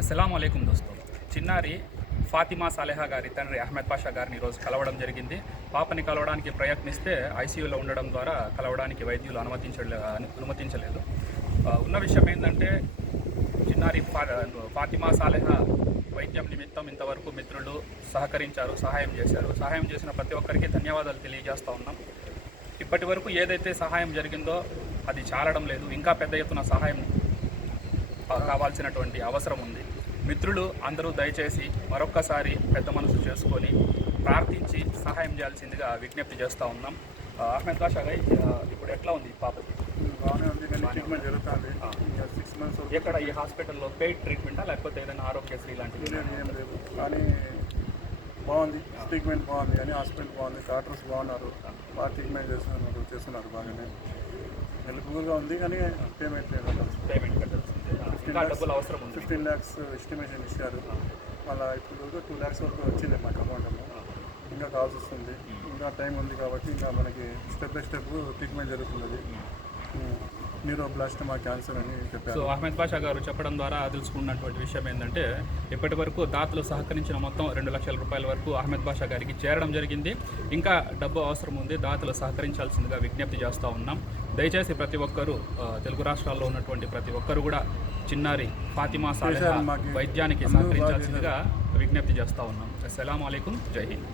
అస్సలాము అలైకుం దోస్తు. చిన్నారి ఫాతిమా సాలెహా గారి తండ్రి అహ్మద్ పాషా గారిని ఈరోజు కలవడం జరిగింది. పాపని కలవడానికి ప్రయత్నిస్తే ఐసీయూలో ఉండడం ద్వారా కలవడానికి వైద్యులు అనుమతించలేదు. ఉన్న విషయం ఏంటంటే చిన్నారి ఫాతిమా సాలెహా వైద్యం నిమిత్తం ఇంతవరకు మిత్రులు సహకరించారు, సహాయం చేశారు. సహాయం చేసిన ప్రతి ఒక్కరికి ధన్యవాదాలు తెలియజేస్తూ ఉన్నాం. ఇప్పటి వరకు ఏదైతే సహాయం జరిగిందో అది చాలడం లేదు. ఇంకా పెద్ద ఎత్తున సహాయం కావాల్సినటువంటి అవసరం ఉంది. మిత్రులు అందరూ దయచేసి మరొక్కసారి పెద్ద మనసు చేసుకొని ప్రార్థించి సహాయం చేయాల్సిందిగా విజ్ఞప్తి చేస్తూ ఉన్నాం. అహ్మద్ పాషా గారి ఇప్పుడు ఎట్లా ఉంది పాపకి? బాగానే ఉంది, ట్రీట్మెంట్ జరుగుతుంది. 6 months ఎక్కడ ఈ హాస్పిటల్లో పెయిడ్ ట్రీట్మెంటా లేకపోతే ఏదైనా ఆరోగ్యశ్రీ లాంటివి? ఏం లేదు, కానీ బాగుంది, ట్రీట్మెంట్ బాగుంది అని హాస్పిటల్ బాగుంది, డాక్టర్స్ బాగున్నారు, బాగా ట్రీట్మెంట్ చేస్తున్నారు బాగానే. హెల్ప్ఫుల్గా ఉంది, కానీ పేమెంట్ కట్టాల్సింది. ఇంకా డబ్బులు అవసరం ఉంది. 15 lakhs ఎస్టిమేషన్ ఇచ్చారు. మళ్ళీ ఇప్పుడు 2 lakhs వరకు వచ్చింది మాకు అమౌంట్. ఇంకా కావాల్సి వస్తుంది, ఇంకా టైం ఉంది కాబట్టి ఇంకా మనకి స్టెప్ బై స్టెప్ ట్రీట్మెంట్ జరుగుతున్నది. న్యూరోబ్లాస్టమా క్యాన్సర్ అని చెప్పారు. సో అహ్మద్ పాషా గారు చెప్పడం ద్వారా తెలుసుకున్నటువంటి విషయం ఏంటంటే ఇప్పటి వరకు దాతలు సహకరించిన మొత్తం 2 లక్షల రూపాయల వరకు అహ్మద్ పాషా గారికి చేరడం జరిగింది. ఇంకా డబ్బు అవసరం ఉంది, దాతలు సహకరించాల్సిందిగా విజ్ఞప్తి చేస్తూ ఉన్నాం. దయచేసి ప్రతి ఒక్కరూ తెలుగు రాష్ట్రాల్లో ఉన్నటువంటి ప్రతి ఒక్కరు కూడా చిన్నారి ఫాతిమా సాలెహా వైద్యానికి సహకరించాల్సిందిగా విజ్ఞప్తి చేస్తూ ఉన్నాం. అస్సలాము అలైకుం, జై హింద్.